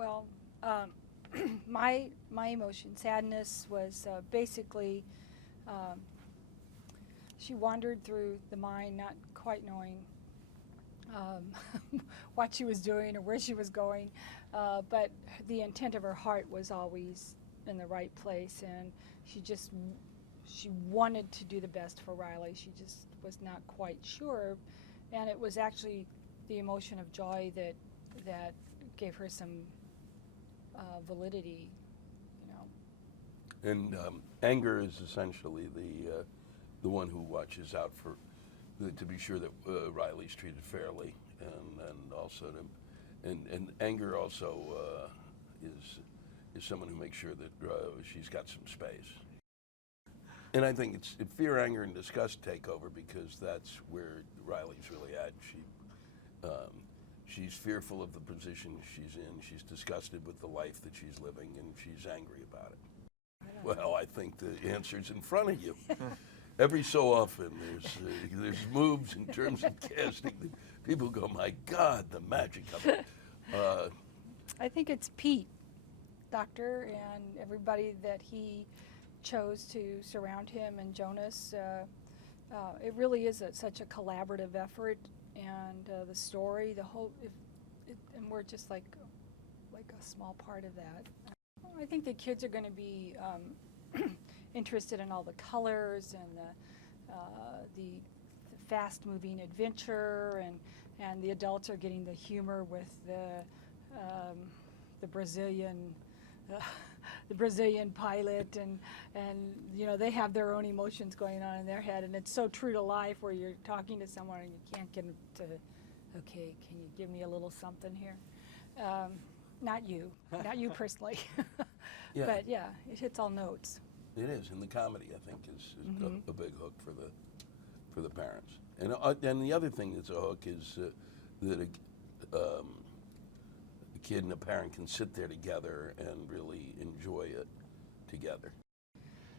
Well, my emotion, sadness, was basically she wandered through the mind, not quite knowing what she was doing or where she was going, but the intent of her heart was always in the right place, and she wanted to do the best for Riley. She just was not quite sure, and it was actually the emotion of joy that gave her some validity, you know. And anger is essentially the one who watches out for to be sure that Riley's treated fairly, and also and anger also is someone who makes sure that she's got some space. And I think it's fear, anger, and disgust take over because that's where Riley's really at. She's fearful of the position she's in. She's disgusted with the life that she's living, and she's angry about it. Well, I think the answer's in front of you. Every so often, there's moves in terms of casting that people go, my God, the magic of it. I think it's Pete, Doctor, and everybody that he chose to surround him, and Jonas. It really is such a collaborative effort, and the story, the whole, and we're just like a small part of that. I think the kids are going to be interested in all the colors and the fast-moving adventure, and the adults are getting the humor with the Brazilian. The Brazilian pilot, and you know, they have their own emotions going on in their head, and it's so true to life where you're talking to someone and you can't get them to, okay, can you give me a little something here? Not you personally, Yeah. But yeah, it hits all notes. It is, and the comedy I think is a big hook for the parents. And the other thing that's a hook is that a kid and a parent can sit there together and really enjoy it together.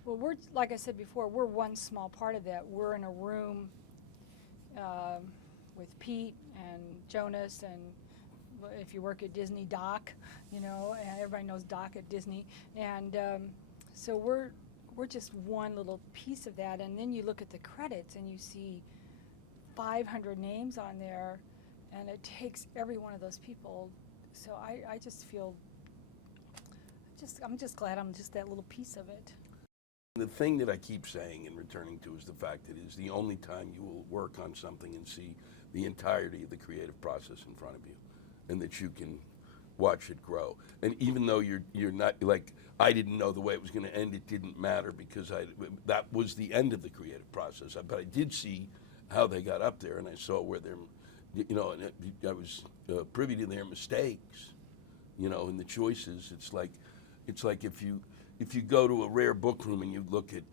Well, we're, like I said before, we're one small part of that. We're in a room with Pete and Jonas, and if you work at Disney, Doc, you know, and everybody knows Doc at Disney, and so we're just one little piece of that. And then you look at the credits and you see 500 names on there, and it takes every one of those people. So I just feel, I'm just glad I'm just that little piece of it. The thing that I keep saying and returning to is the fact that it is the only time you will work on something and see the entirety of the creative process in front of you, and that you can watch it grow. And even though you're not, like, I didn't know the way it was going to end, it didn't matter because that was the end of the creative process. But I did see how they got up there, and I saw where they're, you know, and I was privy to their mistakes, you know, and the choices. It's like if you go to a rare book room and you look at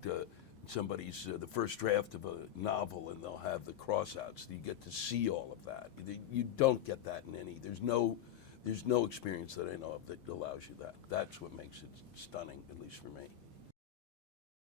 somebody's the first draft of a novel, and they'll have the crossouts. You get to see all of that. You don't get that in any. There's no experience that I know of that allows you that. That's what makes it stunning, at least for me.